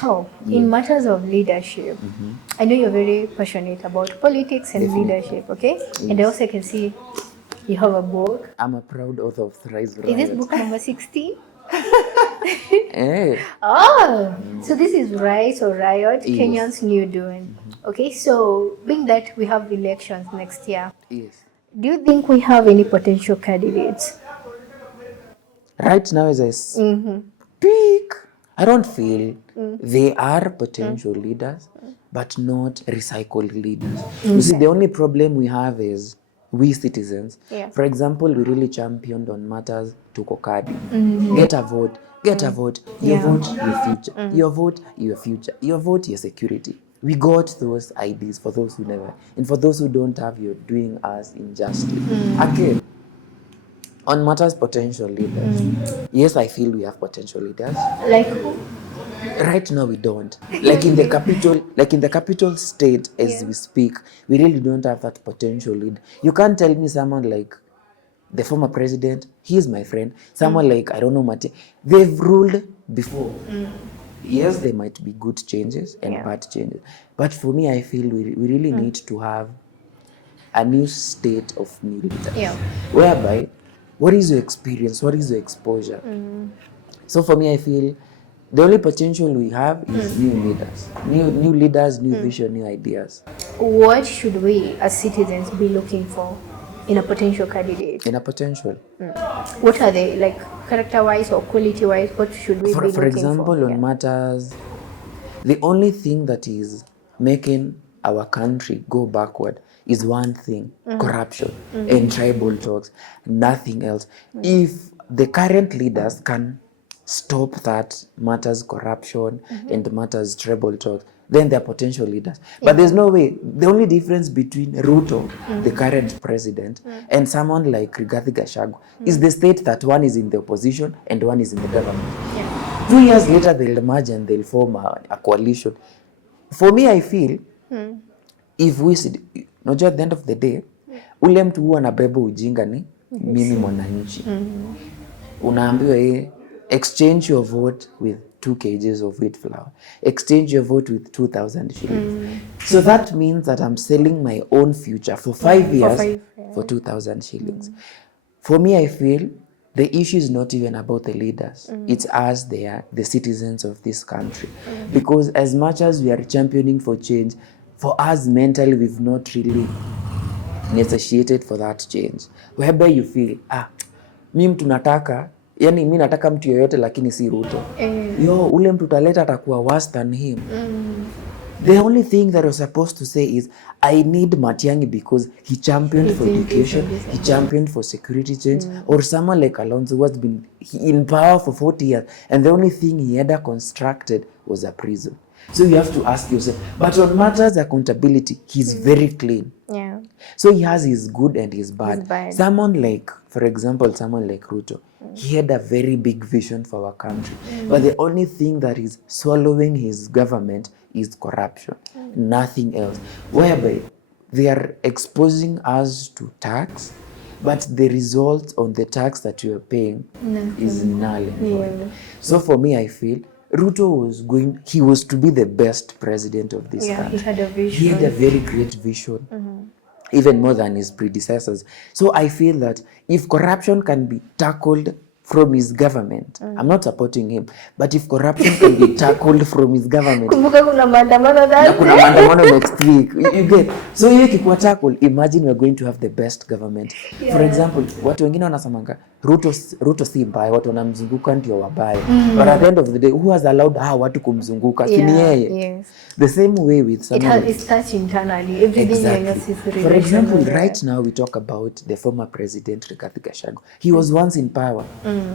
So, in matters of leadership, I know you're very passionate about politics and leadership, okay? Yes. And I also can see you have a book. I'm a proud author of Thrice Is this Riot. book number 16? Eh, Oh, so this is Rise or Riot, Yes. Kenyans' new doing. Okay, so being that we have elections next year, yes. do you think we have any potential candidates? Right now, as I speak, I don't feel they are potential leaders, but not recycled leaders. You see, the only problem we have is we citizens. Yeah. For example, we really championed on matters to Kokadi. Get a vote, get a vote. Your Yeah. vote, your future. Your vote, your future. Your vote, your security. We got those IDs for those who never. And for those who don't have, you're doing us injustice. Again, on matters potential leaders, yes, I feel we have potential leaders. Like who? Right now we don't. Like in the capital state as we speak, we really don't have that potential leader. You can't tell me someone like the former president, he's my friend. Someone like, I don't know, Mate. They've ruled before. Yes, there might be good changes and bad changes. But for me, I feel we really need to have a new state of new leaders. Yeah. Whereby, what is your experience? What is your exposure? So for me, I feel the only potential we have is new leaders. New leaders, new vision, new ideas. What should we as citizens be looking for in a potential candidate? In a potential. What are they, like character-wise or quality-wise? What should we be looking for? For example, on matters, the only thing that is making our country go backward is one thing, corruption and tribal talks, nothing else. If the current leaders can stop that matters corruption and matters tribal talks, then they're potential leaders. But there's no way. The only difference between Ruto, the current president, and someone like Rigathi Gachagua is the state that one is in the opposition and one is in the government. 2 years later, they'll merge and they'll form a coalition. For me, I feel if we not just at the end of the day, ule mtu huwa anabeba ujinga ni mimi mwananchi. Unaambiwa exchange your vote with 2 kgs of wheat flour. Exchange your vote with 2,000 shillings. So that means that I'm selling my own future for 5 years for 2,000 shillings. For me, I feel the issue is not even about the leaders. It's us, the citizens of this country. Because as much as we are championing for change, for us mentally, we've not really negotiated for that change. Whereby you feel, mimi mtu nataka, yani mimi nataka mtu yoyote lakini si Ruto. Yo, ule mtu taleta atakuwa worse than him. The only thing that you're supposed to say is, I need Matiang'i because he championed for education, he championed for security change, or someone like Alonso who has been in power for 40 years, and the only thing he ever constructed was a prison. So you have to ask yourself, but on matters accountability, he's very clean. Yeah. So he has his good and his bad. Someone like, for example, someone like Ruto, he had a very big vision for our country. But the only thing that is swallowing his government is corruption, nothing else. Whereby they are exposing us to tax, but the result on the tax that you are paying is null and void. So for me, I feel Ruto he was to be the best president of this country. He had a vision. He had a very great vision, even more than his predecessors. So I feel that if corruption can be tackled from his government, I'm not supporting him, but if corruption can be tackled from his government, Kumbuka kuna maandamano na kuna maandamano next week, you get. So hiyo kikuwa tackle, imagine we're going to have the best government. For example, watu wengine wanasamanga Ruto si mbaya, watu wanamzunguka ndio wabaya. But at the end of the day, who has allowed watu kumzunguka? Si ni yeye. Yes. The same way with someone. It starts internally. Everything Exactly. For example, right now we talk about the former president Rigathi Gachagua. He was once in power.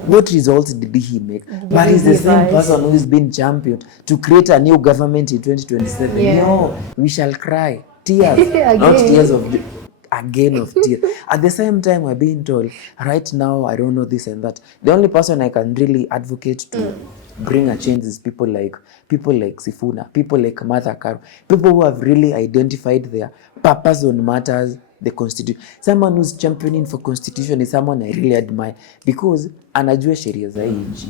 What results did he make? But he's the same person who has been championed to create a new government in 2027. No, we shall cry. Tears. Not tears of tears. At the same time, we're being told, right now, I don't know this and that. The only person I can really advocate to bring a change is people like Sifuna, people like Martha Karua, people who have really identified their purpose on matters the constitution. Someone who's championing for constitution is someone I really admire because anajua sheria za nchi.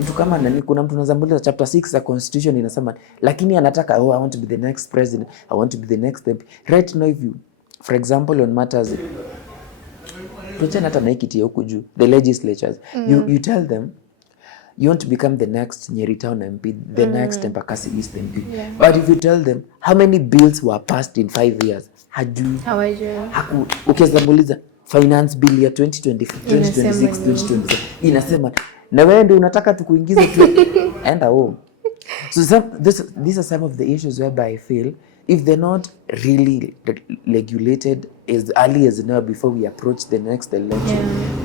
Mtu kama nani, kuna mtu anazambulia chapter 6 za constitution inasema, lakini anataka I want to be the next president, I want to be the next MP. Right now if you, for example, on matters tuachana hata na ikiti ya huku juu, the legislatures, you tell them you want to become the next Nyeri Town MP, the next Embakasi East MP. Yeah. But if you tell them how many bills were passed in 5 years, hajui. Ukizamuliza finance bill ya 2020, 2026, 2027 inasema na wewe ndio unataka tukuingize tu enda home. So these are some of the issues whereby I feel if they're not really regulated as early as now before we approach the next election,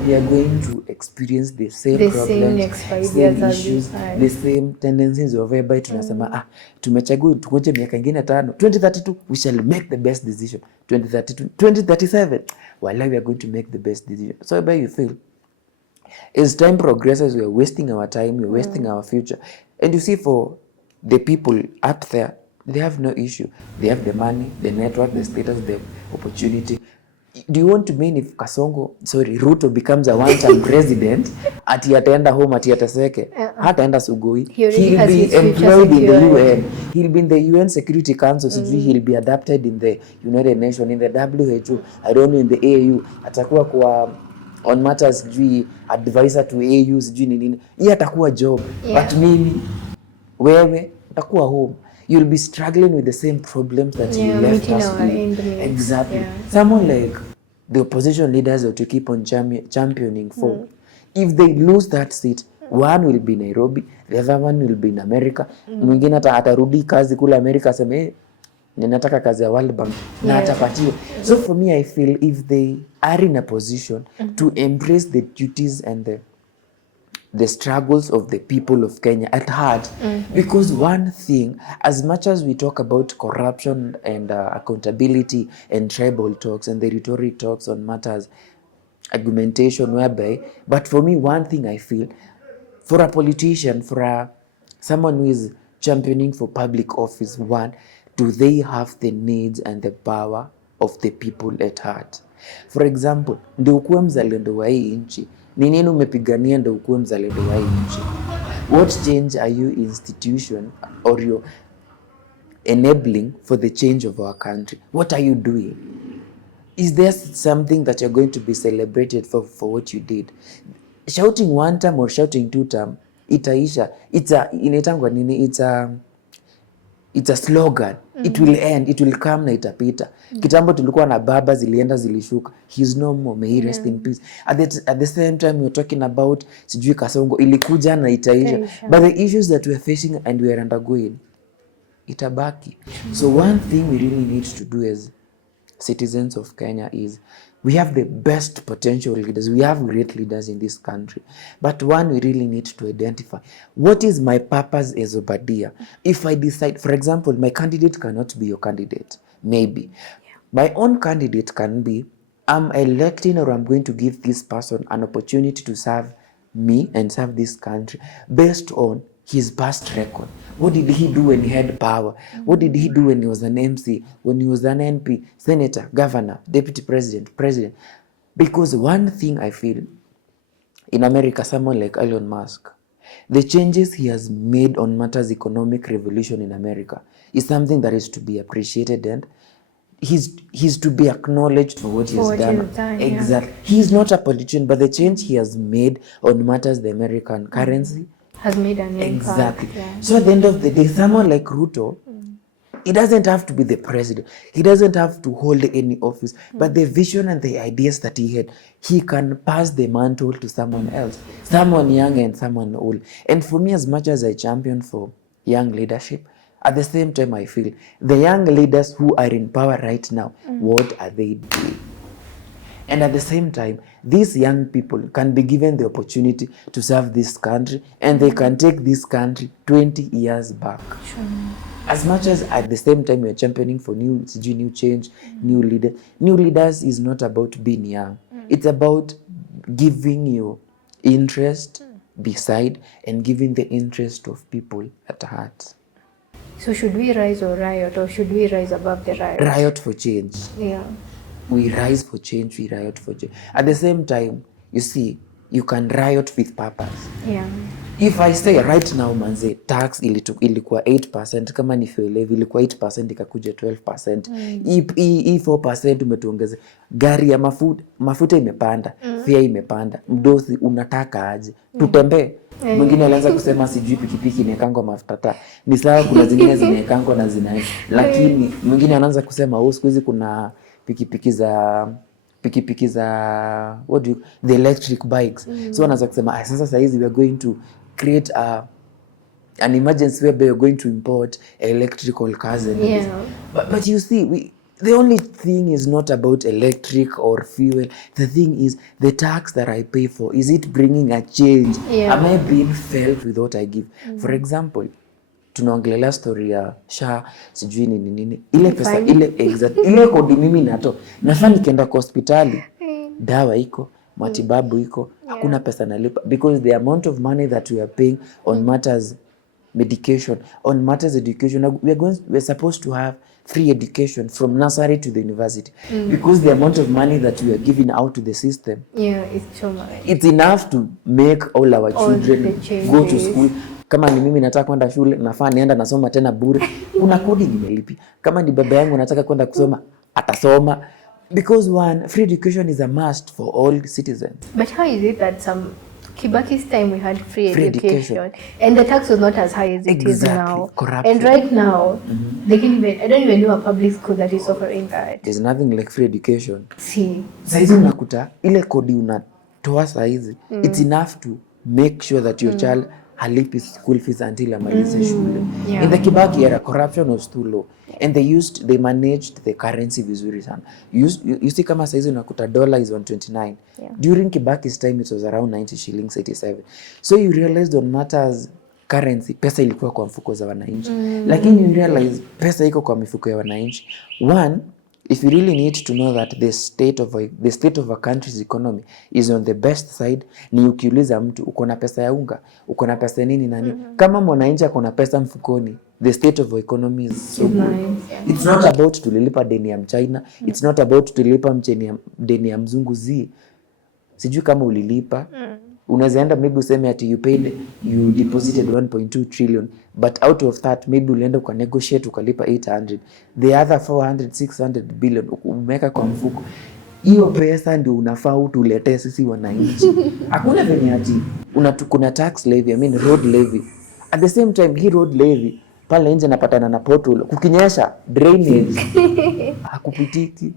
we are going to experience the same problems, same issues, the same tendencies of whereby tunasema tumechagua tukoje miaka ingine 5, 2032 we shall make the best decision, 2032, 2037 we are going to make the best decision. So whereby you feel as time progresses we are wasting our time, we are wasting our future. And you see, for the people up there, they have no issue. They have the money, the network, the status, the opportunity. Do you want to mean if Ruto becomes a one-time president, ati ataenda home, ati ataseke, hataenda Sugoi, he'll be employed in the UN. He'll be in the UN Security Council, he'll be adapted in the United Nations, in the WHO, I don't know, in the AU, atakuwa kwa on matters advisor to AU, nini. Yeye atakuwa job. But mimi, wewe, utakuwa home. You'll be struggling with the same problems that you left us with. Exactly. Someone like the opposition leaders that you keep on championing for, if they lose that seat, one will be Nairobi, the other one will be in America. Mwingine atarudi kazi kule America aseme ninataka kazi ya World Bank na atapatiwa. So for me I feel if they are in a position to embrace the duties and the struggles of the people of Kenya at heart, because one thing, as much as we talk about corruption and accountability and tribal talks and the rhetoric talks on matters, argumentation whereby, but for me one thing I feel, for a politician, for someone who is championing for public office, one, do they have the needs and the power of the people at heart? For example, ndio ukuwe mzalendo wa hii nchi, ni nini umepigania ndio ukuwe mzalendo wa hii nchi? What change are you institution or you enabling for the change of our country? What are you doing? Is there something that you're going to be celebrated for what you did? Shouting one time or shouting two time, itaisha. Inaitangwa nini? It's a slogan. It will end, it will come na itapita. Kitambo tulikuwa na baba zilienda zilishuka. He's no more, may he rest in peace. At the same time you're talking about sijui Kasongo ilikuja na itaisha. But the issues that we're facing and we're undergoing, itabaki. So one thing we really need to do as citizens of Kenya is we have the best potential leaders. We have great leaders in this country. But one, we really need to identify, what is my purpose as Obadia? If I decide, for example, my candidate cannot be your candidate, maybe. My own candidate can be, I'm electing or I'm going to give this person an opportunity to serve me and serve this country based on his past record. What did he do when he had power? What did he do when he was an MC, when he was an MP, senator, governor, deputy president, president? Because one thing I feel, in America, someone like Elon Musk, the changes he has made on matters economic revolution in America is something that is to be appreciated, and he's to be acknowledged for what he has done. Exactly. He's not a politician, but the change he has made on matters the American currency has made an impact. Exactly. Yeah. So at the end of the day, someone like Ruto, he doesn't have to be the president. He doesn't have to hold any office. But the vision and the ideas that he had, he can pass the mantle to someone else, someone young and someone old. And for me, as much as I champion for young leadership, at the same time, I feel the young leaders who are in power right now, what are they doing? And at the same time, these young people can be given the opportunity to serve this country, and they can take this country 20 years back. Sure. As much as at the same time you're championing for new change, new leader. New leaders is not about being young. It's about giving your interest beside and giving the interest of people at heart. So should we rise or riot, or should we rise above the riot? Riot for change. Yeah. we rise for change, we riot for change. At the same time, you see, you can riot with purpose. Yeah. If I say right now manze, tax ilikuwa 8%, kama ni fuel levy ilikuwa 8% ikakuja 12%. Hii 4% umetuongeze. Gari ya mafuta imepanda, fare imepanda. Mdosi unataka aje? Tutembee. Mwingine alianza kusema sijui pikipiki inaekangwa mafuta taa. Ni sawa, kuna zingine zinaekangwa na zinaenda. Lakini mwingine anaanza kusema siku hizi kuna pikipiki za the electric bikes. So anaanza kusema sasa hizi we are going to create an emergency whereby we're going to import electrical cars and but you see, the only thing is not about electric or fuel. The thing is the tax that I pay for, is it bringing a change? Am I being felt with what I give? For example, tunaongelea story ya SHA sijui nini ile pesa ile kodi mimi nafaa nikienda kwa hospitali dawa iko, matibabu iko, hakuna pesa nalipa because the amount of money that we are paying on matters medication, on matters education, we're supposed to have free education from nursery to the university because the amount of money that we are giving out to the system, it's so much. It's enough to make all our children go to school. Kama ni mimi nataka kwenda shule, nafaa nienda nasoma tena bure. Kuna kodi nimelipi. Kama ni baba yangu nataka kwenda kusoma, atasoma. Because one, free education is a must for all citizens. But how is it that Kibaki's time we had free education and the tax was not as high as it is now? Corruption. And right now, they can I don't even know a public school that is offering that. There's nothing like free education. See. Saizi unakuta, ile kodi unatoa saizi, it's enough to make sure that your child halipi school fees until amalize shule. In the Kibaki era, corruption was too low. And they managed the currency vizuri sana. You see kama saizi unakuta dollar is 129. During Kibaki's time it was around 90 shillings, 87. So you realized on matters currency, pesa ilikuwa kwa mfuko za wananchi. Lakini you realize pesa iko kwa mifuko ya wananchi. One, if you really need to know that the state of a country's economy is on the best side, ni ukiuliza mtu uko na pesa ya unga, uko na pesa nini nani. Kama mwananchi ako na pesa mfukoni, the state of our economy is so good. It's not about tulilipa deni ya Mchina, it's not about tulilipa deni ya mzungu zi. Sijui kama ulilipa. Unaweza enda maybe useme ati you deposited 1.2 trillion, but out of that maybe ulienda uka negotiate ukalipa 800. The other 400 600 billion umeweka kwa mfuko. Hiyo pesa ndio unafaa utuletee sisi wananchi. Hakuna venye ati kuna tax levy, road levy. At the same time hii road levy pale nje napatana na pothole, kukinyesha drainage hakupitiki.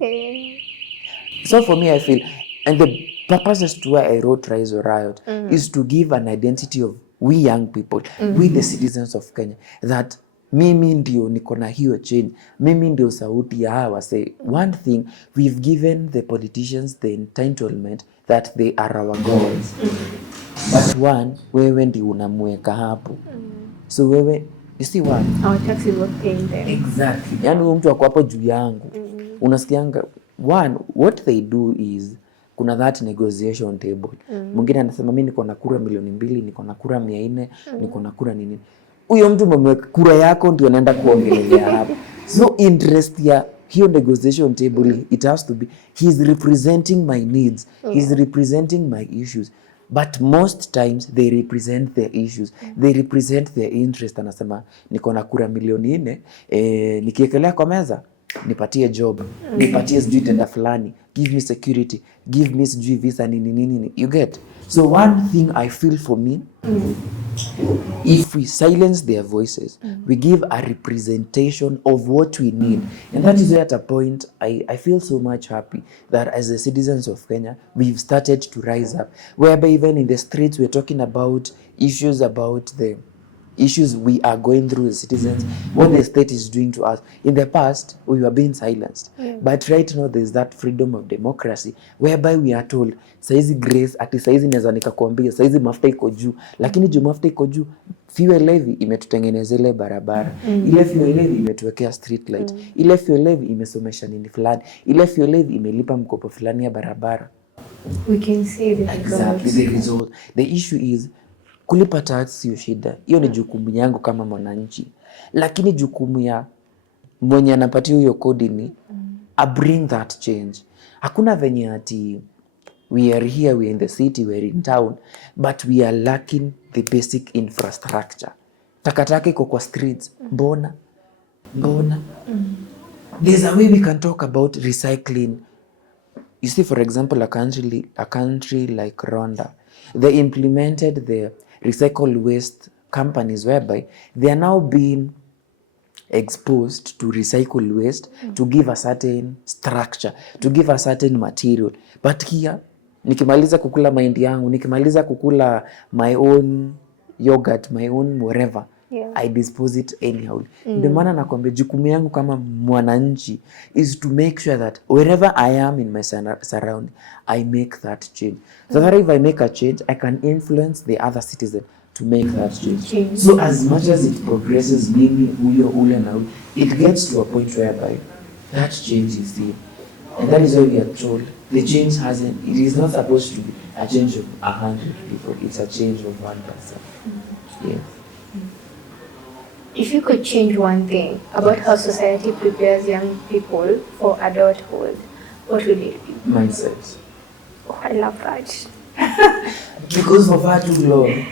So for me I feel, and the purpose as to why I wrote Rise or Riot is to give an identity of we young people, we the citizens of Kenya, that mimi ndio niko na hiyo change, mimi ndio sauti ya hawa. Say one thing, we've given the politicians the entitlement that they are our gods. But one, wewe ndio unamweka hapo. So wewe, you see one, our taxes were paying them. Exactly. Yani huyo mtu ako hapo juu yangu. Unasikianga, one, what they do is kuna that negotiation table. Mwingine anasema mimi niko na kura 2,000,000, niko na kura 400, niko na kura nini. Huyo mtu mwemweka kura yako ndio anaenda kuongelea hapo. So interest ya hiyo negotiation table, it has to be, he's representing my needs, he's representing my issues. But most times they represent their issues, they represent their interest. Anasema niko na kura 4,000,000, nikiekelea kwa meza nipatie job, nipatie sijui tenda fulani, give me security, give me sijui visa nini. You get? So one thing I feel for me, if we silence their voices, we give a representation of what we need. And that is where at a point I feel so much happy that as the citizens of Kenya, we've started to rise up. Whereby even in the streets we're talking about issues we are going through as citizens, what the state is doing to us. In the past, we were being silenced. But right now, there's that freedom of democracy, whereby we are told, saizi grace, ati saizi neza nikakwambia, saizi mafuta iko juu. Lakini juu mafuta iko juu, fuel levy imetutengeneza ile barabara. Ile fuel levy imetuwekea street light. Ile fuel levy imesomesha nini fulani. Ile fuel levy imelipa mkopo fulani ya barabara. We can see the result. Exactly, the result. The issue is, kulipa tax sio shida. Hiyo ni jukumu yangu kama mwananchi. Lakini jukumu ya mwenye anapatia hiyo kodi ni bring that change. Hakuna venye ati we are here, we're in the city, we're in town, but we are lacking the basic infrastructure. Takataka iko kwa streets. Mbona? There's a way we can talk about recycling. You see, for example, a country like Rwanda, they implemented the recycle waste companies whereby they are now being exposed to recycle waste to give a certain structure, to give a certain material. But here, nikimaliza kukula mahindi yangu, nikimaliza kukula my own yogurt, my own whatever, I dispose it anyhow. Ndio maana nakwambia jukumu yangu kama mwananchi is to make sure that wherever I am in my surrounding, I make that change. So that if I make a change, I can influence the other citizen to make that change. So as much as it progresses, mimi huyo ule na ule, it gets to a point whereby that change is seen. And that is why we are told the change it is not supposed to be a change of 100 people, it's a change of 1 person. Yes. If you could change one thing about how society prepares young people for adulthood, what would it be? Mindset. Oh, I love that. Because for far too long,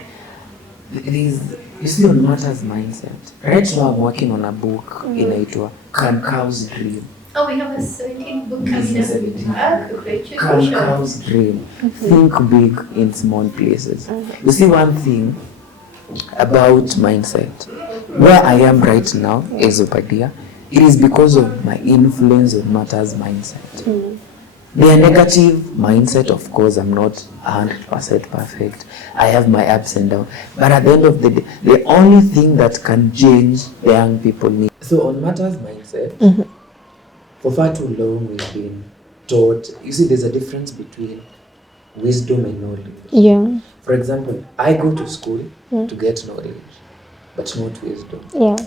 you see on matters mindset. Right now I'm working on a book inaitwa Can Cows Dream? Oh, we have a certain book coming up. Can Cows Dream? Think big in small places. You see one thing about mindset. Where I am right now as Opadia, it is because of my influence on matters mindset. The negative mindset, of course, I'm not 100% perfect. I have my ups and downs. But at the end of the day, the only thing that can change the young people need. So on matters mindset, for far too long we've been taught, you see there's a difference between wisdom and knowledge. Yeah. For example, I go to school to get knowledge, but not wisdom. Yeah.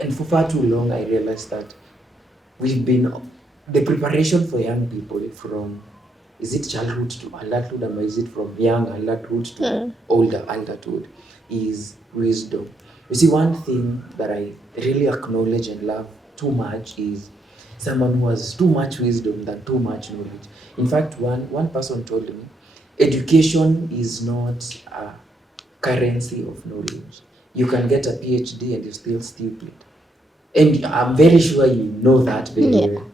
And for far too long I realized that the preparation for young people from, is it childhood to adulthood, or is it from young adulthood to older adulthood, is wisdom. You see, one thing that I really acknowledge and love too much is someone who has too much wisdom than too much knowledge. In fact, one person told me, education is not a currency of knowledge. You can get a PhD and you're still stupid. And I'm very sure you know that very well.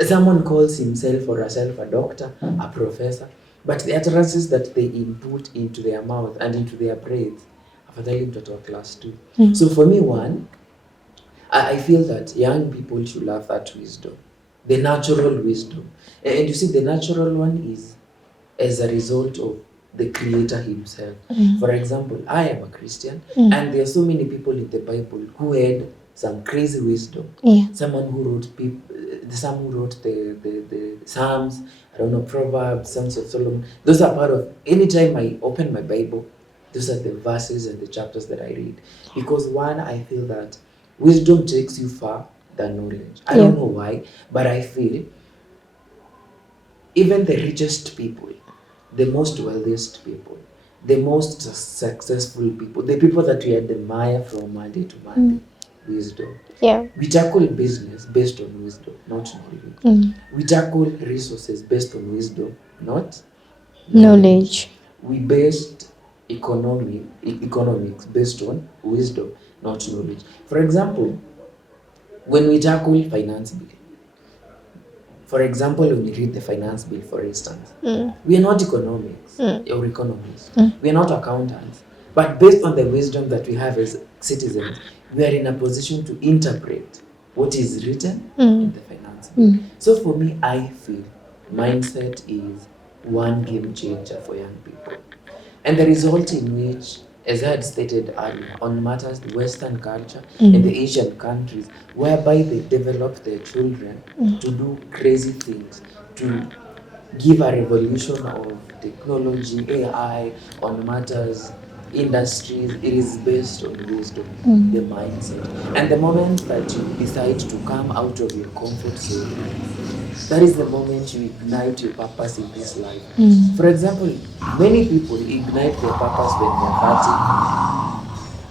Someone calls himself or herself a doctor, a professor, but the utterances that they input into their mouth and into their brains, afadhali mtoto wa class 2. So for me, I feel that young people should have that wisdom, the natural wisdom. And you see, the natural one is as a result of the Creator Himself. For example, I am a Christian, and there are so many people in the Bible who had some crazy wisdom. Someone who wrote some who wrote the Psalms, I don't know, Proverbs, Songs of Solomon. Those are part of, anytime I open my Bible, those are the verses and the chapters that I read. Because one, I feel that wisdom takes you far than knowledge. I don't know why, but I feel even the richest people, the most wealthiest people, the most successful people, the people that we admire from Monday to Monday, wisdom. We tackle business based on wisdom, not knowledge. We tackle resources based on wisdom, not knowledge. We based economics based on wisdom, not knowledge. For example, when we tackle finance bill, for example, when we read the finance bill, for instance, we are not economics or economists. We are not accountants. But based on the wisdom that we have as citizens, we are in a position to interpret what is written in the finance bill. So for me, I feel mindset is one game changer for young people. And the result in which, as I had stated earlier, on matters the Western culture and the Asian countries, whereby they develop their children to do crazy things, to give a revolution of technology, AI, on matters, industries. It is based on wisdom, the mindset. And the moment that you decide to come out of your comfort zone, that is the moment you ignite your purpose in this life. For example, many people ignite their purpose when they're 30.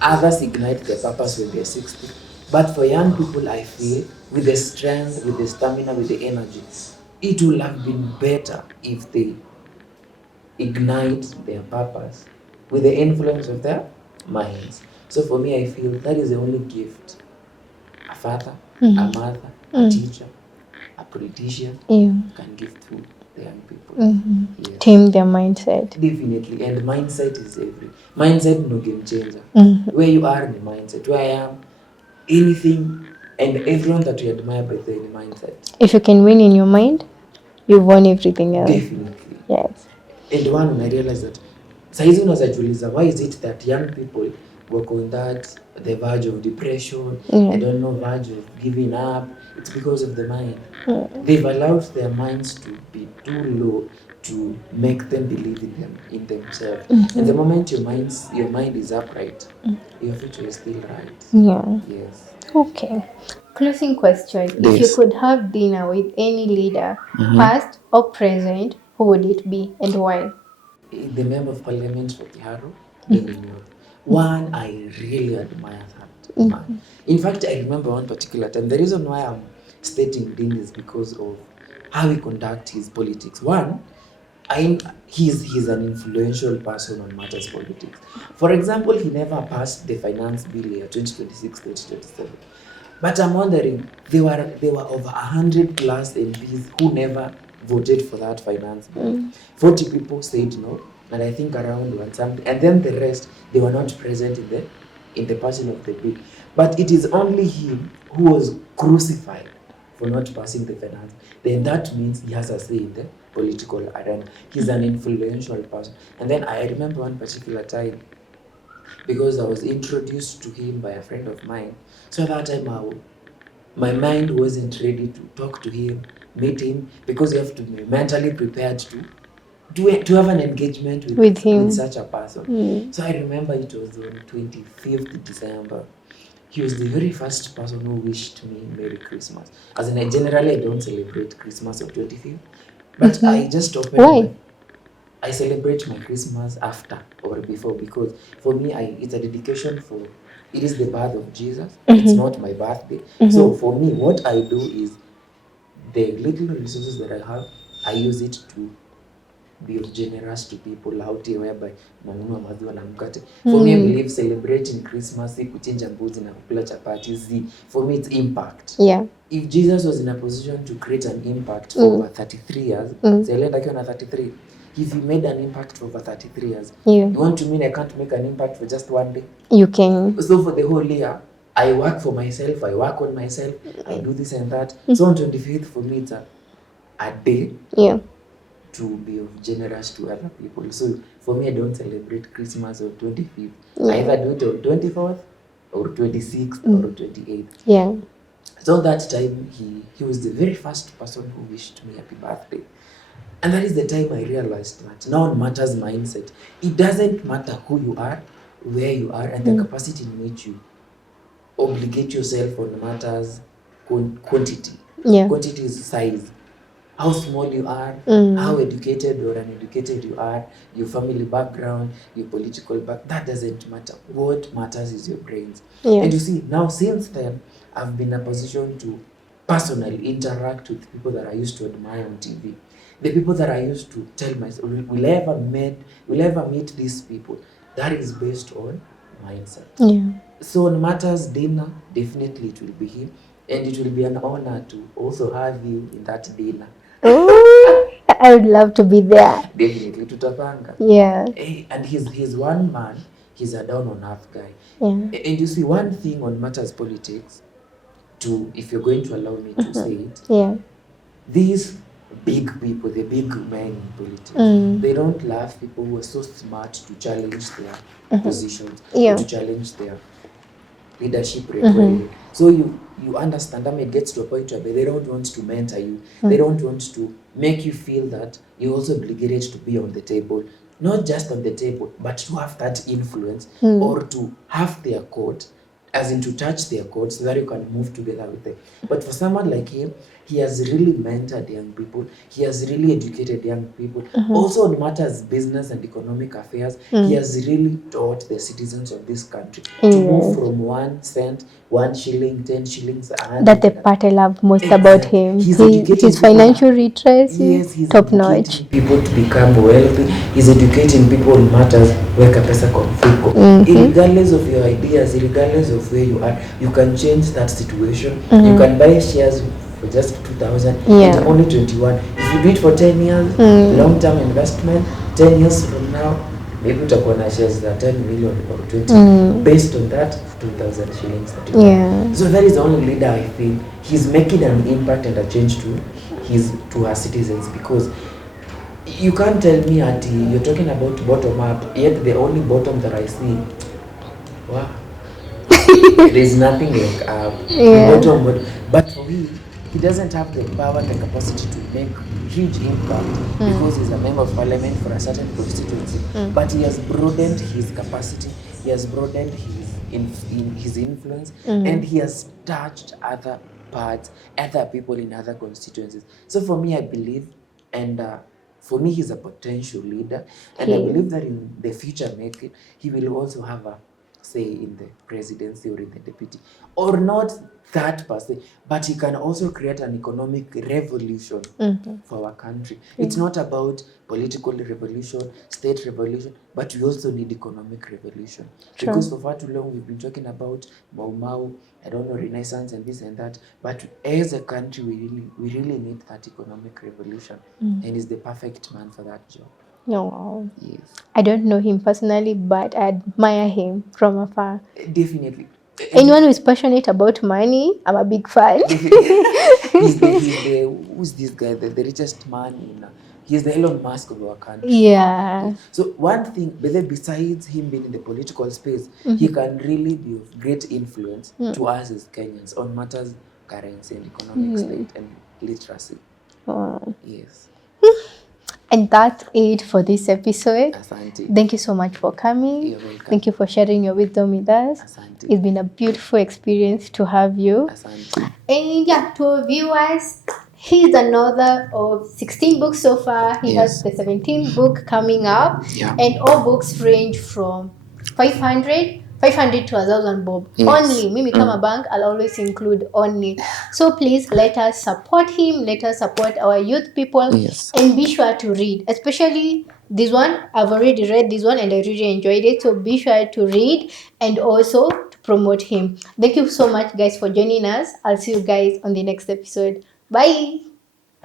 Others ignite their purpose when they're 60. But for young people, I feel with the strength, with the stamina, with the energy, it would have been better if they ignite their purpose with the influence of their minds. So for me, I feel that is the only gift a father, a mother, a teacher, a politician Yeah. can give to the young people. Yes. Tame their mindset. Definitely. And mindset is every. Mindset no game changer. Where you are in the mindset, where I am, anything and everyone that you admire by the mindset. If you can win in your mind, you've won everything else. Definitely. Yes. And one, when I realized that saizi unazajiuliza, why is it that young people work on that the verge of depression, I don't know, verge of giving up? It's because of the mind. They've allowed their minds to be too low to make them believe in themselves. And the moment your mind is upright, your future is still right. Yeah. Yes. Okay. Closing question. If you Yes. could have dinner with any leader, past or present, who would it be and why? The member of parliament for Kiharu, Deni Nyoro. One, I really admire that man. In fact, I remember one particular time. The reason why I'm stating Deni is because of how he conducts his politics. One, he's an influential person on matters politics. For example, he never passed the finance bill year 2026, 2027. But I'm wondering, there were over 100 plus MPs who never voted for that finance bill. 40 people said no, and I think around one something, and then the rest they were not present in the passing of the bill. But it is only him who was crucified for not passing the finance. Then that means he has a say in the political arena. He's an influential person. And then I remember one particular time, because I was introduced to him by a friend of mine. So that time my mind wasn't ready to talk to him, meet him, because you have to be mentally prepared to have an engagement With him. with such a person. So I remember it was on 25th December. He was the very first person who wished me Merry Christmas. As in, generally I don't celebrate Christmas on 25th, but I just opened Why? I celebrate my Christmas after or before, because for me, it's a dedication for, it is the birth of Jesus. It's not my birthday. So for me, what I do is the little resources that I have, I use it to be generous to people out here, whereby nanunua maziwa na mkate. For me, I believe celebrating Christmas, si kuchinja mbuzi na kukula chapati, for me it's impact. Yeah. If Jesus was in a position to create an impact for over 33 years, Zelenda akiwa na 33, if he made an impact for over 33 years, Yeah. you want to mean I can't make an impact for just one day? You can. So for the whole year, I work for myself, I work on myself, I do this and that. So on 25th, for me, it's a day Yeah. to be generous to other people. So for me, I don't celebrate Christmas on 25th. Yeah. I either do it on 24th or 26th or 28th. Yeah. So that time, he was the very first person who wished me happy birthday. And that is the time I realized that now matters mindset. It doesn't matter who you are, where you are, and the capacity in which you obligate yourself on matters quantity. Yeah. Quantity is size. How small you are, how educated or uneducated you are, your family background, your political background, that doesn't matter. What matters is your brains. Yeah. And you see, now since then, I've been in a position to personally interact with people that I used to admire on TV. The people that I used to tell myself, will I ever meet these people? That is based on mindset. Yeah. So on matters dinner, definitely it will be him. And it will be an honor to also have you in that dinner. Ooh, I would love to be there. Definitely, tutapanga. Yeah. And he's one man, he's a down on earth guy. Yeah. And you see, one thing on matters politics, if you're going to allow me to say it, Yeah. these big people, the big men in politics, they don't love people who are so smart to challenge their positions, Yeah. or to challenge their leadership record. So you understand, I mean, it gets to a point where they don't want to mentor you. They don't want to make you feel that you're also obligated to be on the table. Not just on the table, but to have that influence or to have their court as in to touch their code so that you can move together with them. But for someone like him, he has really mentored young people. He has really educated young people. Also on matters business and economic affairs, he has really taught the citizens of this country to move from 1 cent, 1 shilling, 10 shillings, 100. That the part I love most about Exactly. him. He's educating His people. financial literacy, Yes, he's top educating notch. people to become wealthy. He's educating people on matters weka pesa kwa mfuko. Regardless of your ideas, regardless of where you are, you can change that situation. You can buy shares for just 2,000 Yeah. and only 21. If you do it for 10 years, long-term investment, 10 years from now, maybe utakuwa na shares za 10 million or 20 based on that 2,000 shillings that you have. So that is the only leader I feel he's making an impact and a change to our citizens, because you can't tell me that you're talking about bottom up, yet the only bottom that I see, wow, there's nothing like up. The bottom, but for him, he doesn't have the power and the capacity to make huge impact because he's a member of parliament for a certain constituency. But he has broadened his capacity, he has broadened his influence, and he has touched other parts, other people in other constituencies. So for me, I believe, and for me, he's a potential leader, and I believe that in the future, he will also have a say in the presidency or in the deputy, or not that per se, but he can also create an economic revolution for our country. It's not about political revolution, state revolution, but we also need economic revolution. Because for far too long we've been talking about Mau Mau, I don't know, Renaissance and this and that, but as a country we really need that economic revolution, and he's the perfect man for that job. Wow. Yes. I don't know him personally, but I admire him from afar. Definitely. Anyone who is passionate about money, I'm a big fan. He's the who's this guy? The richest man in. He's the Elon Musk of our country. Yeah. So one thing, besides him being in the political space, he can really be of great influence to us as Kenyans on matters currency and economic state and literacy. Wow. Yes. And that's it for this episode. Asante. Thank you so much for coming. You're welcome. Thank you for sharing your wisdom with us. Asante. It's been a beautiful experience to have you. Asante. And yeah, to our viewers, he's an author of 16 books so far. He has the 17th book coming up. Yeah. And all books range from 500 to 1,000 bob. Yes. Only. Mimi kama bank, I'll always include only. So please let us support him. Let us support our youth people. Yes. And be sure to read. Especially this one. I've already read this one and I really enjoyed it. So be sure to read and also to promote him. Thank you so much, guys, for joining us. I'll see you guys on the next episode. Bye.